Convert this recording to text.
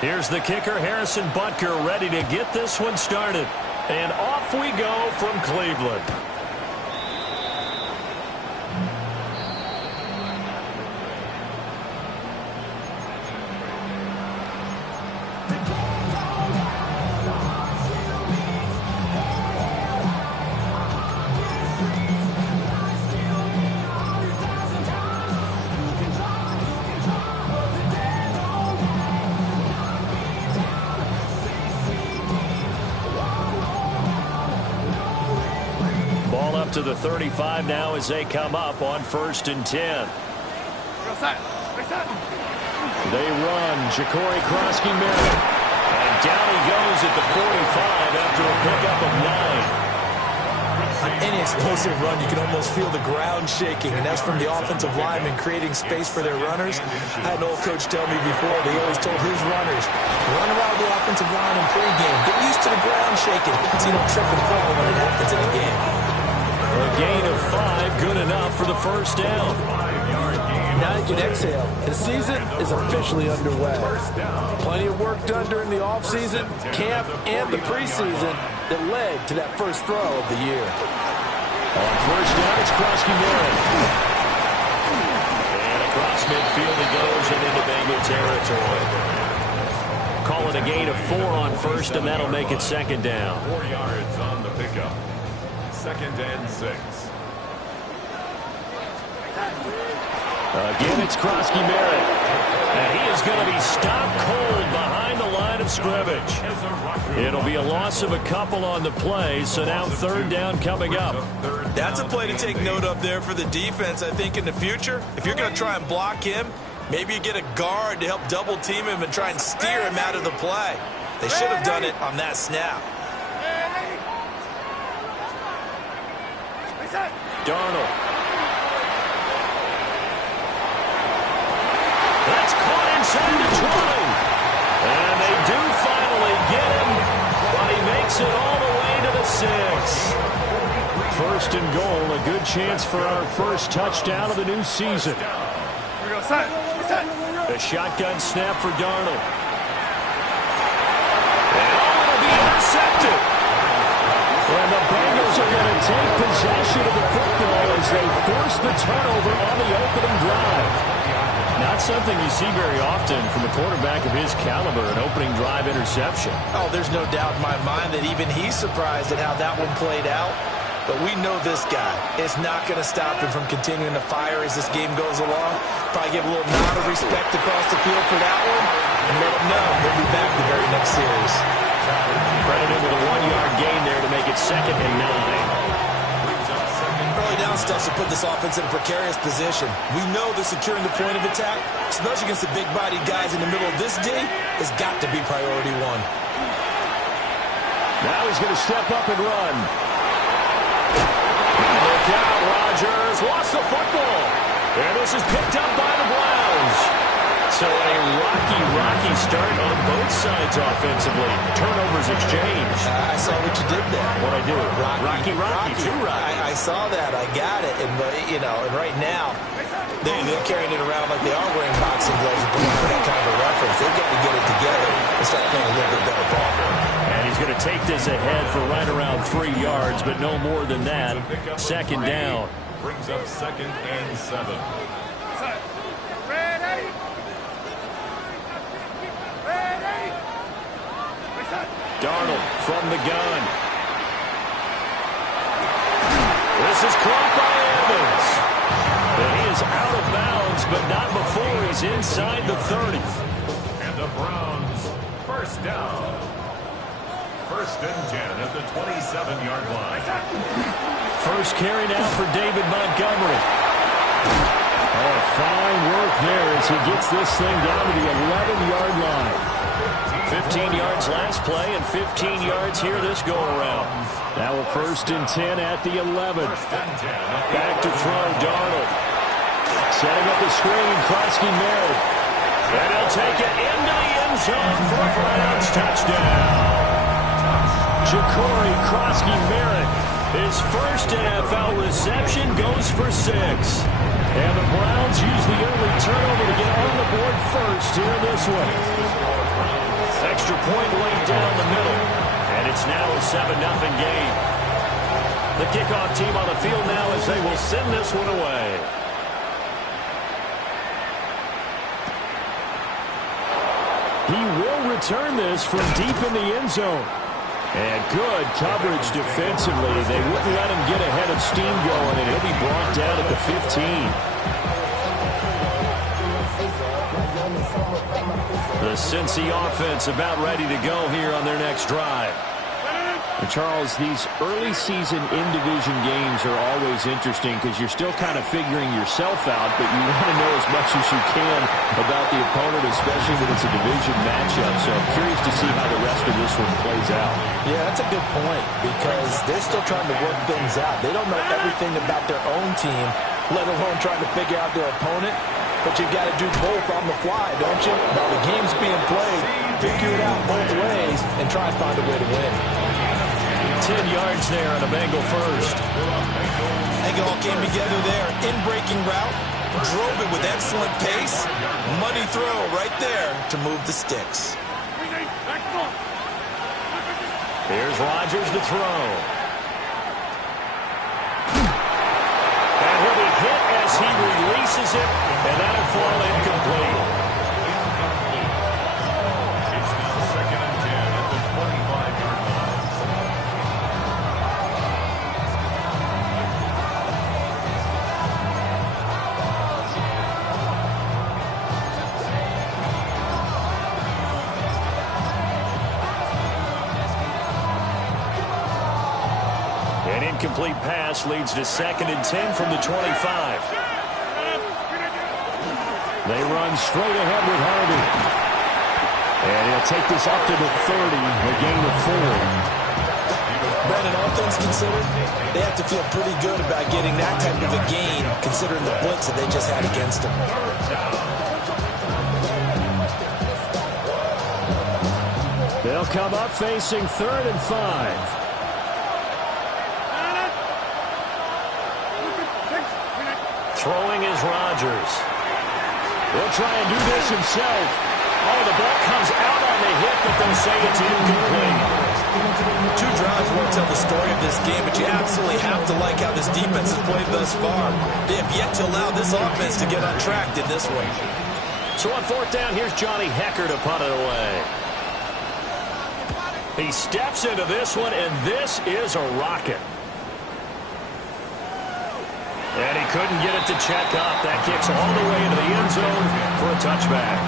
Here's the kicker, Harrison Butker, ready to get this one started. And off we go from Cleveland. To the 35 now as they come up on 1st and 10. They run. Ja'Cory Krosky-Merritt. And down he goes at the 45 after a pickup of 9. On any explosive run, you can almost feel the ground shaking, and that's from the offensive linemen creating space for their runners. I had an old coach tell me before, they always told his runners, run around the offensive line in pregame. Get used to the ground shaking so you don't trip and fall when it happens in a game. A gain of 5, good enough for the first down. Now you can exhale. The season is officially underway. Plenty of work done during the offseason, camp, and the preseason that led to that first throw of the year. On 1st down, it's Krosky-Merritt. And across midfield he goes and into Bengal territory. Call it a gain of 4 on 1st, and that'll make it 2nd down. 4 yards on the pickup. 2nd and 6. Again, it's Krosky-Merritt. And he is going to be stopped cold behind the line of scrimmage. It'll be a loss of a couple on the play, so now 3rd down coming up. That's a play to take note of there for the defense, I think, in the future. If you're going to try and block him, maybe you get a guard to help double team him and try and steer him out of the play. They should have done it on that snap. Darnold. That's caught inside the 20. And they do finally get him, but he makes it all the way to the 6. 1st and goal, a good chance for our first touchdown of the new season. The shotgun snap for Darnold. And it'll be intercepted. And the Bengals are going to take possession of the football as they force the turnover on the opening drive. Not something you see very often from a quarterback of his caliber, an opening drive interception. Oh, there's no doubt in my mind that even he's surprised at how that one played out. But we know this guy is not going to stop him from continuing to fire as this game goes along. Probably give a little nod of respect across the field for that one, and let him know he'll be back the very next series. Credited with a 1-yard gain there to make it 2nd and 9. Early down stuff to put this offense in a precarious position. We know that securing the point of attack, especially against the big-bodied guys in the middle of this D, has got to be priority 1. Now he's going to step up and run. Look out, Rodgers lost the football. And this is picked up by the Browns. So a rocky start on both sides offensively. Turnovers exchanged. I saw what you did there. What I do? Rocky. Too rocky. I saw that. I got it. And, and right now, they're carrying it around like they are wearing boxing gloves and putting on that kind of a reference. They've got to get it together and start playing a little bit better ball. And he's going to take this ahead for right around 3 yards, but no more than that. 2nd down. Brings up 2nd and 7. Darnold from the gun. This is caught by Evans. And he is out of bounds, but not before he's inside the 30. And the Browns, 1st down. 1st and 10 at the 27-yard line. First carry now for David Montgomery. Oh, fine work there as he gets this thing down to the 11-yard line. 15 yards last play and 15 yards here this go-around. Now a 1st and 10 at the 11. Back to throw, Darnold. Setting up the screen, Krosky-Merritt. And he'll take it into the end zone for a Browns touchdown. Ja'Cory Krosky-Merritt, his first NFL reception goes goes for 6. And the Browns use the early turnover to get on the board first here in this one. Extra point laid down the middle. And it's now a 7-0 game. The kickoff team on the field now as they will send this one away. He will return this from deep in the end zone. And good coverage defensively. They wouldn't let him get ahead of steam going, and he'll be brought down at the 15. The Cincy offense about ready to go here on their next drive. And Charles, these early season in-division games are always interesting because you're still kind of figuring yourself out, but you want to know as much as you can about the opponent, especially when it's a division matchup. So I'm curious to see how the rest of this one plays out. Yeah, that's a good point because they're still trying to work things out. They don't know everything about their own team, let alone trying to figure out their opponent. But you've got to do both on the fly, don't you? While the game's being played, figure it out both ways and try and find a way to win. 10 yards there on a Bengal first. They all came together there. In-breaking route. Drove it with excellent pace. Money throw right there to move the sticks. Here's Rodgers to throw. And he'll be hit as he releases it, and that'll fall incomplete. It's now 2nd and 10 at the 25-yard line. An incomplete pass leads to 2nd and 10 from the 25. They run straight ahead with Harvey. And he'll take this up to the 30, a gain of 4. Brandon, all things considered, they have to feel pretty good about getting that type of a gain, considering the blitz that they just had against them. They'll come up facing 3rd and 5. Throwing is Rodgers. He'll try and do this himself. Oh, the ball comes out on the hit, but they'll say it's incomplete. 2 drives won't tell the story of this game, but you absolutely have to like how this defense has played thus far. They have yet to allow this offense to get on track in this one. So on 4th down, here's Johnny Hecker to punt it away. He steps into this one, and this is a rocket. And he couldn't get it to check up. That kicks all the way into the end zone for a touchback.